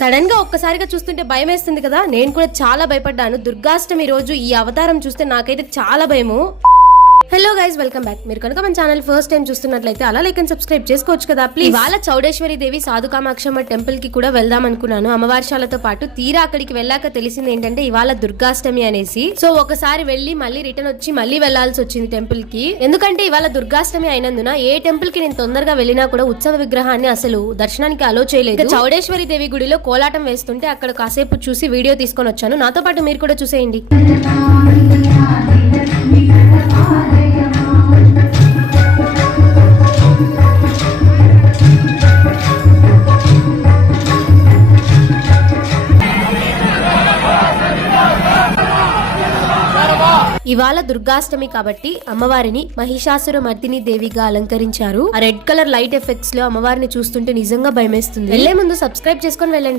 Sudden గా ఒక్కసారిగా చూస్తుంటే భయం వేస్తుంది కదా. నేను కూడా చాలా భయపడ్డాను. దుర్గాష్టమి రోజు ఈ అవతారం చూస్తే నాకైతే చాలా భయము. Hello guys, welcome back. మీరు కనుక మన ఛానల్ ఫస్ట్ టైం చూస్తున్నట్లయితే అలా లైక్ అండ్ సబ్స్క్రైబ్ చేసుకోవచ్చు కదా ప్లీజ్. ఇవాళ చౌడేశ్వరి దేవి సాధుకామాక్షమ్మ టెంపుల్ కి కూడా వెళ్దాం అనుకున్నాను అమ్మవారిశాలతో పాటు. తీరా అక్కడికి వెళ్ళాక తెలిసింది ఏంటంటే ఇవాళ దుర్గాష్టమి అనేసి. సో ఒకసారి వెళ్ళి మళ్ళీ రిటర్న్ వచ్చి మళ్ళీ వెళ్లాల్సి వచ్చింది టెంపుల్ కి. ఎందుకంటే ఇవాళ దుర్గాష్టమి అయినందున ఏ టెంపుల్ కి నేను తొందరగా వెళ్ళినా కూడా ఉత్సవ విగ్రహాన్ని అసలు దర్శనానికి అలో చేయలేదు. చౌడేశ్వరి దేవి గుడిలో కోలాటం వేస్తుంటే అక్కడ కాసేపు చూసి వీడియో తీసుకొని వచ్చాను. నాతో పాటు మీరు కూడా చూసేయండి. ఇవాళ దుర్గాష్టమి కాబట్టి అమ్మవారిని మహిషాసుర మర్దిని దేవిగా అలంకరించారు. ఆ రెడ్ కలర్ లైట్ ఎఫెక్ట్స్ లో అమ్మవారిని చూస్తుంటే నిజంగా భయమేస్తుంది. వెళ్లే ముందు సబ్స్క్రైబ్ చేసుకొని వెళ్ళండి.